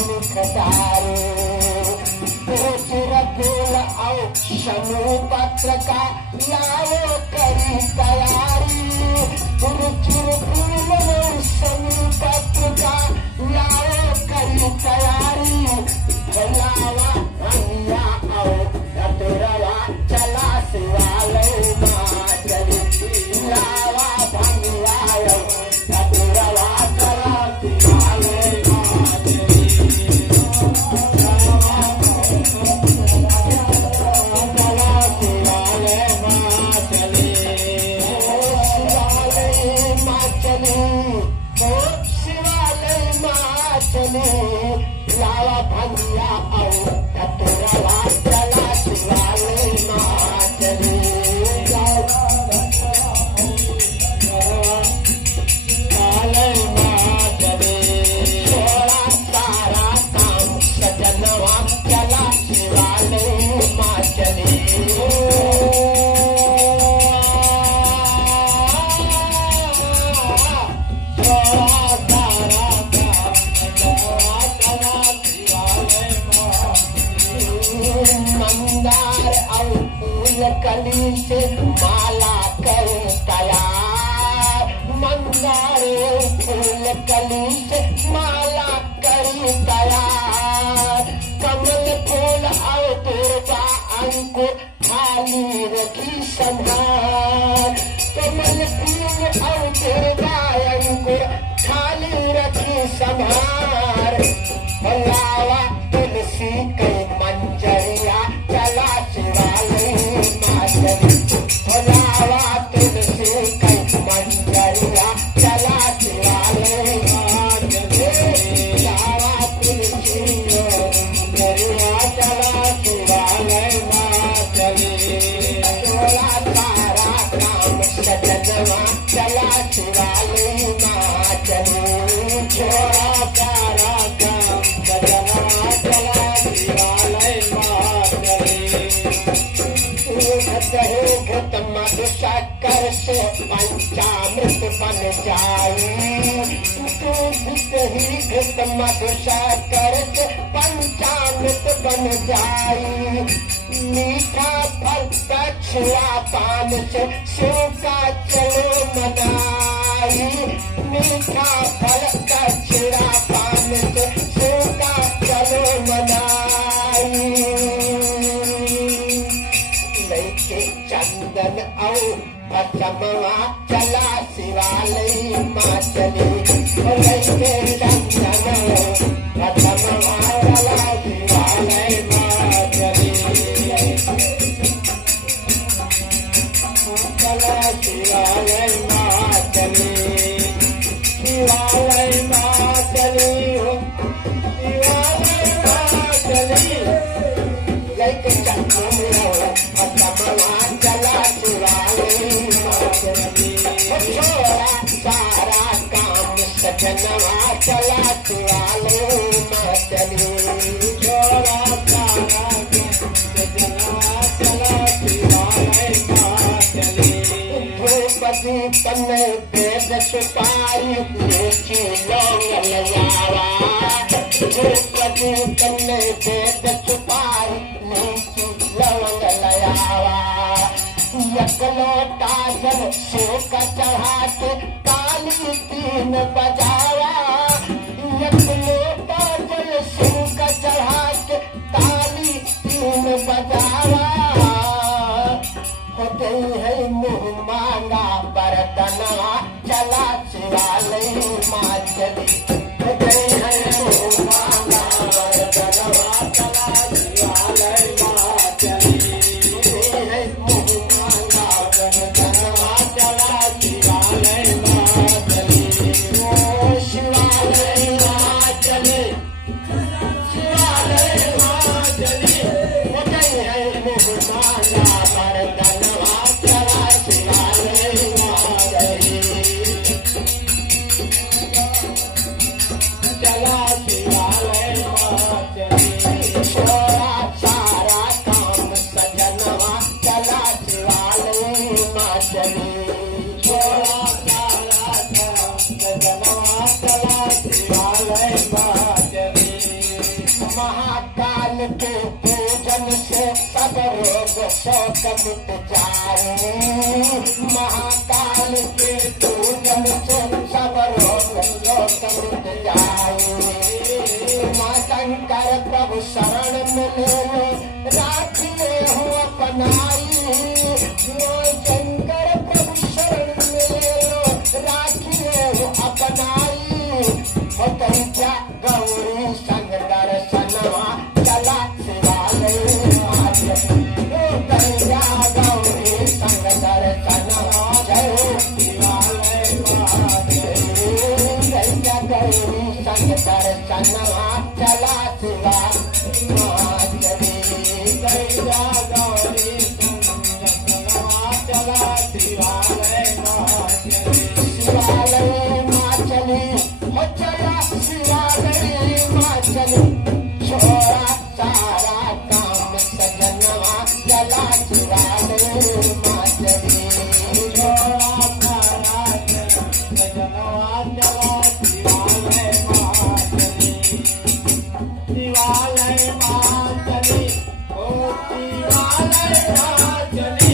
खटारो चिरकुल शनु पत्र का लाओ करी तैयारी चिरकुल शनु पत्र का लाओ करी तैयारी लावा भैया आओ तेरवा चला शिवालय माँ चली लावा भैया आओ तेरवा चला शिवालय माँ चली लावा भैया आओ तेरवा चला शिवालय माँ चली शिवालय माँ चली थोड़ा सारा काम सजनवा चला शिवालय माँ चली मंदार और फूल कली से माला कर तैयार मंदार फूल कली से माला कर तैयार कमल फूल और दुर्गा अंकुर थाली रखी संभार कमल फूल और दुर्गा अंकुर थाली रखी संभार लावा तुलसी के मंजरिया चला शिवालय माँ चली लावा तुलसी के मंजरिया चला शिवालय माँ चली लावा तुलसी मंजरिया चला शिवालय माँ चली थोड़ा सारा काम सजनवा चला शिवालय माँ चली थोड़ा सारा काम सजनवा चला शिवालय माँ चली घट मधुशक्कर से पंचामृत बन जाई दूध ही घट मधुशक्कर से पंचामृत बन जाई मीठा फल दक्षिणा पान से शिव का चलो मनाई मीठा फल दक्षिणा पान से शिव का चलो मनाई लेके चंदन और पचमवा चला शिवालय माँ चली लेके चंदन पचमवा चला शिवालय माँ चली चला शिवालय माँ चली शिवालय माँ चली शिवालय माँ चली लेके चंदन पचमवा चला शिवालय माँ चली छोड़ा सारा काम सजनवा चला शिवालय माँ चली छोड़ा सारा काम सजनवा चला शिवालय माँ चली द्रौपदी तने वेद सुपारी नीची लौंग लगावा द्रौपदी तने वेद सुपारी नीची लौंग लगावा यकलोटा जल शिव का चढ़ा के काली तीन बजावा यकलोटा जल शिव का चढ़ा के काली तीन बजावा हो गई है मुँह मांगा बरतनवा चला शिवालय माँ चली हो गई है मुँह मांगा बरतनवा चला शिवालय माँ चली मुँह मांगा बरतनवा चला शिवालय माँ चली महाकाल के पूजन से सब रोग शोक मिट जाए। महाकाल के पूजन से सब रोग शोक मिट जाए। माँ शंकर प्रभु शरण में ले लो, राखिए हूँ अपनाई। माँ शंकर प्रभु शरण में ले लो, राखिए हूँ अपनाई। हो कैसा गौरी संग दर्शनवा चला शिवालय माचली। हो कैसा गौरी संग दर्शनवा जय शिवालय माचली। कैसा गौरी संग दर्शनवा चला शिवालय माचली। कैसा गौरी संग दर्शनवा चला शिवालय माचली। शिवालय माचली हो चला शिवालय माचली। छोड़ा सारा काम सजनवा चला शिवालय माचली। छोड़ा सारा सजनवा चला शिवालय माचली। शिवालय माचली ओ शिवालय माचली।